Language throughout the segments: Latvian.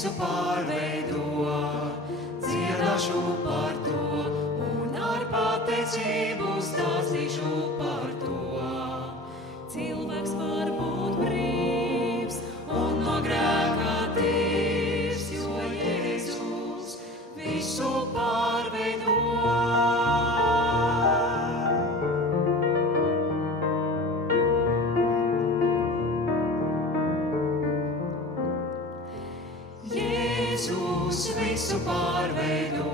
visu pārveido, dziedāšu par to un ar pateicību stāstīšu par to. Cilvēks var būt brīvs Un no grēka tīrs, jo Jēzus visu pārveido. Jēzus visu pārveido,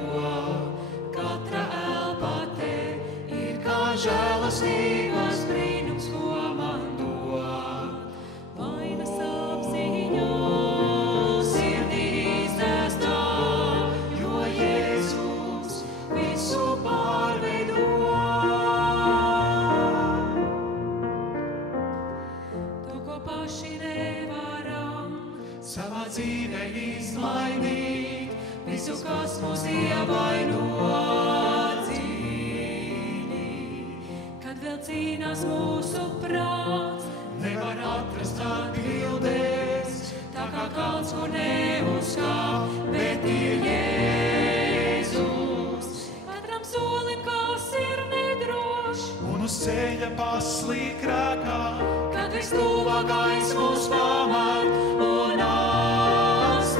katra elpa te ir kā žēlastības brīnums, ko man dod. vainas apziņā, Sirdī iznestā, jo Jēzus visu pārveido. to, ko paši nevaram, Savā dzīvē izmainīt visu, kas mūs ievaino dziļi. kad vēl cīnās mūsu prāts, Nevar atrast atbildes, tā kā kalns, kur neuzkāp, bet ir Jēzus. katram solim, kas ir nedrošs, Un uz ceļa paslīd krākā, kad vistuvākais mūs pamat un atstāj.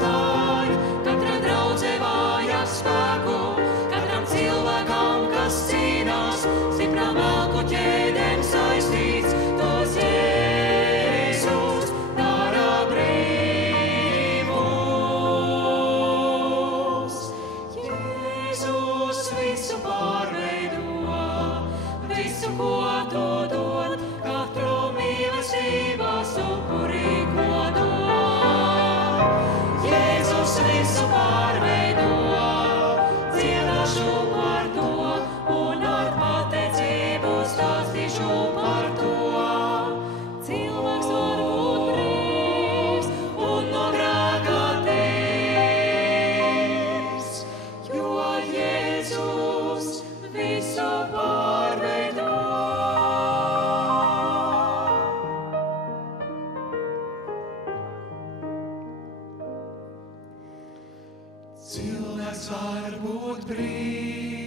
Katra draudzē vājāk spēku, katram cilvēkam, kas cīnās, stiprām velku ķēdēm saistīts, tos Jēzus dara brīvus. Jēzus visu pārveido, visu, ko tu dod, katru mīlestības upuri, ko dod. Jēzus visu pārveido, dziedāšu par to un ar pateicību stāstīšu par to. cilvēks var būt brīvs Un no grēka tīrs, jo Jēzus visu pārveido. Cilvēks var būt brīvs